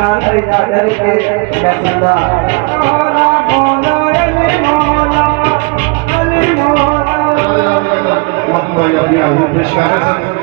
परेशान कर जाकर के रसूलुल्लाह मौला मौला अली मौला अली मौला अपनी आवाज़ पेश कर रहे हैं।